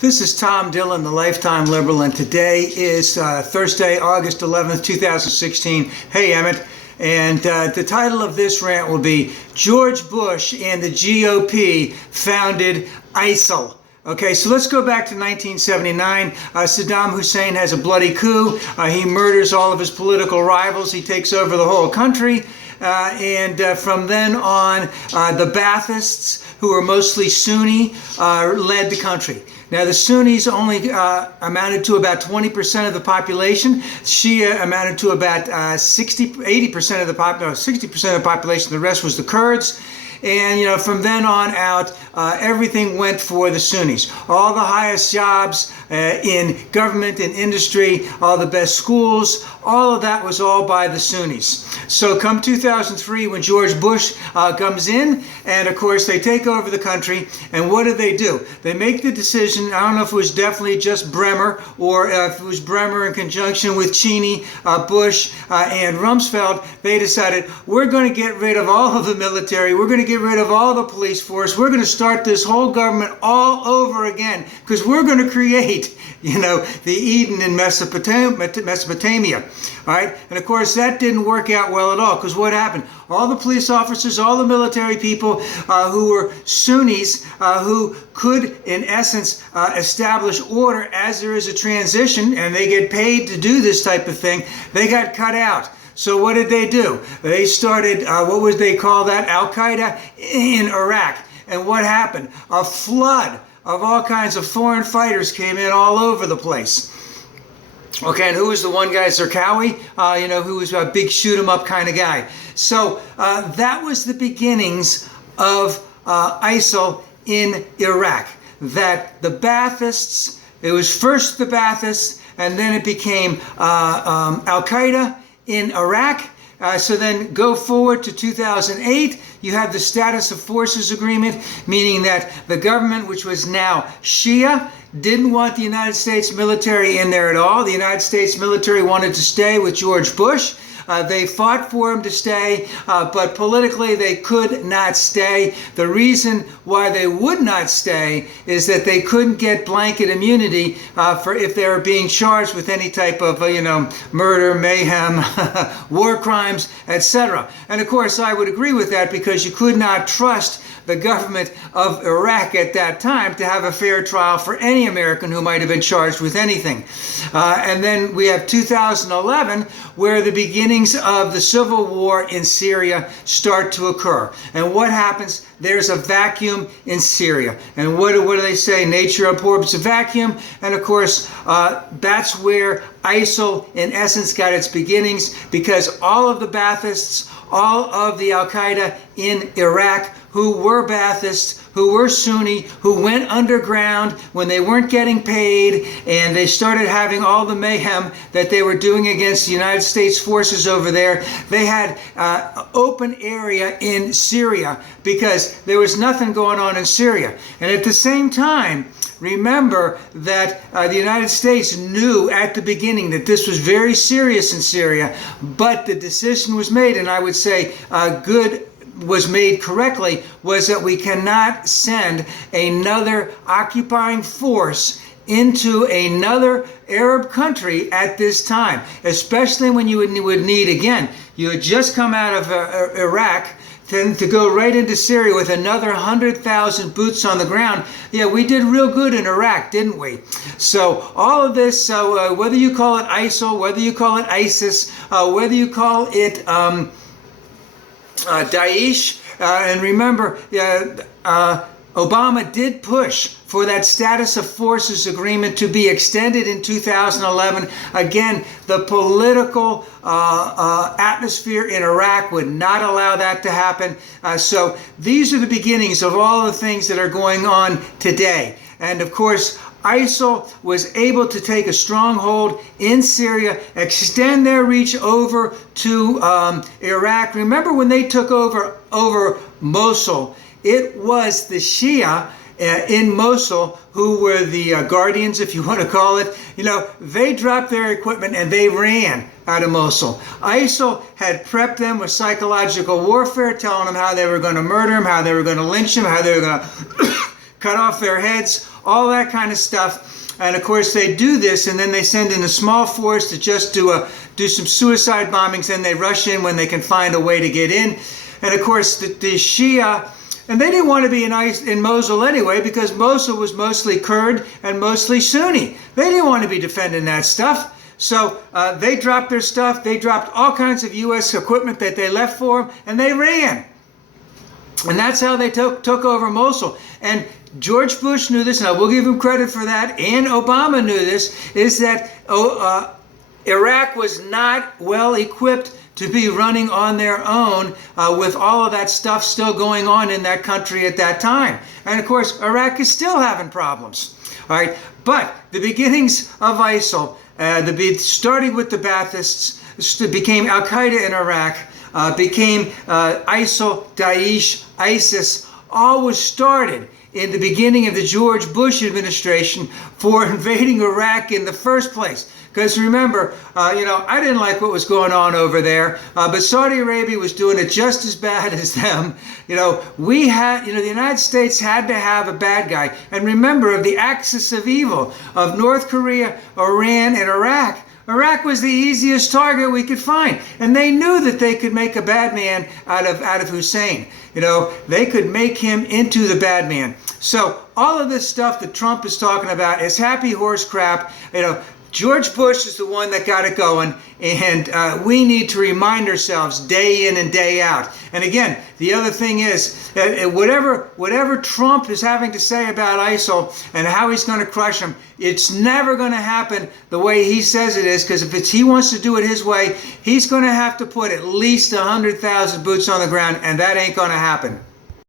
This is Tom Dillon, the Lifetime Liberal, and today is Thursday, August 11th, 2016. Hey, Emmett. And the title of this rant will be George Bush and the GOP founded ISIL. Okay, so let's go back to 1979. Saddam Hussein has a bloody coup. He murders all of his political rivals. He takes over the whole country. And from then on, the Baathists, who are mostly Sunni, led the country. Now, the Sunnis only amounted to about 20% of the population. Shia amounted to about 60% of the population. The rest was the Kurds. And, from then on out, everything went for the Sunnis. All the highest jobs in government and industry, all the best schools, all of that was all by the Sunnis. So come 2003, when George Bush comes in, and of course they take over the country, and what do? They make the decision, I don't know if it was definitely just Bremer, or if it was Bremer in conjunction with Cheney, Bush, and Rumsfeld. They decided, we're going to get rid of all of the military, we're going to get rid of all the police force, we're going to start this whole government all over again, because we're going to create, the Eden in Mesopotamia. All right, and of course that didn't work out well at all, because what happened? All the police officers, all the military people who were Sunnis, who could, in essence, establish order as there is a transition, and they get paid to do this type of thing, they got cut out. So what did they do? They started, what would they call that? al-Queda in Iraq. And what happened? A flood of all kinds of foreign fighters came in all over the place. Okay, and who was the one guy, Zarqawi, who was a big shoot-'em-up kind of guy. So that was the beginnings of ISIL in Iraq. That the Baathists, it was first the Baathists, and then it became al-Qaeda in Iraq. So then go forward to 2008, you have the Status of Forces Agreement, meaning that the government, which was now Shia, didn't want the United States military in there at all. The United States military wanted to stay with George Bush. They fought for him to stay, but politically they could not stay. The reason why they would not stay is that they couldn't get blanket immunity for if they were being charged with any type of, murder, mayhem, war crimes, etc. And of course, I would agree with that, because you could not trust the government of Iraq at that time to have a fair trial for any American who might have been charged with anything. And then we have 2011, where the beginnings of the civil war in Syria start to occur. And what happens? There's a vacuum in Syria. And what do they say? Nature abhors a vacuum. And of course, that's where ISIL, in essence, got its beginnings, because all of the Baathists, all of the al-Qaeda in Iraq, who were Baathists, who were Sunni, who went underground when they weren't getting paid, and they started having all the mayhem that they were doing against the United States forces over there. They had open area in Syria because there was nothing going on in Syria. And at the same time, remember that the United States knew at the beginning that this was very serious in Syria, but the decision was made, and I would say was made correctly, was that we cannot send another occupying force into another Arab country at this time, especially when you would need, again, you had just come out of Iraq, to go right into Syria with another 100,000 boots on the ground. Yeah, we did real good in Iraq, didn't we? So all of this, whether you call it ISIL, whether you call it ISIS, whether you call it Daesh, and remember, Obama did push for that Status of Forces Agreement to be extended in 2011. Again, the political atmosphere in Iraq would not allow that to happen. So these are the beginnings of all the things that are going on today. And of course, ISIL was able to take a stronghold in Syria, extend their reach over to Iraq. Remember when they took over Mosul, it was the Shia in Mosul who were the guardians, if you want to call it. They dropped their equipment and they ran out of Mosul. ISIL had prepped them with psychological warfare, telling them how they were going to murder them, how they were going to lynch them, how they were going to cut off their heads, all that kind of stuff. And of course they do this, and then they send in a small force to just do some suicide bombings, and they rush in when they can find a way to get in. And of course the Shia, and they didn't want to be in Mosul anyway, because Mosul was mostly Kurd and mostly Sunni. They didn't want to be defending that stuff. So they dropped their stuff. They dropped all kinds of U.S. equipment that they left for them, and they ran. And that's how they took over Mosul. And George Bush knew this, and I will give him credit for that, and Obama knew this, is that Iraq was not well equipped to be running on their own with all of that stuff still going on in that country at that time. And of course, Iraq is still having problems. All right, but the beginnings of ISIL, starting with the Baathists, became al-Queda in Iraq, became ISIL, Daesh, ISIS, all was started in the beginning of the George Bush administration for invading Iraq in the first place. Because remember, I didn't like what was going on over there, but Saudi Arabia was doing it just as bad as them. The United States had to have a bad guy. And remember, of the axis of evil of North Korea, Iran, and Iraq, Iraq was the easiest target we could find. And they knew that they could make a bad man out of Hussein. They could make him into the bad man. So all of this stuff that Trump is talking about is happy horse crap. George Bush is the one that got it going, and we need to remind ourselves day in and day out. And again, the other thing is, whatever Trump is having to say about ISIL and how he's going to crush them, it's never going to happen the way he says it is, because if he wants to do it his way, he's going to have to put at least 100,000 boots on the ground, and that ain't going to happen.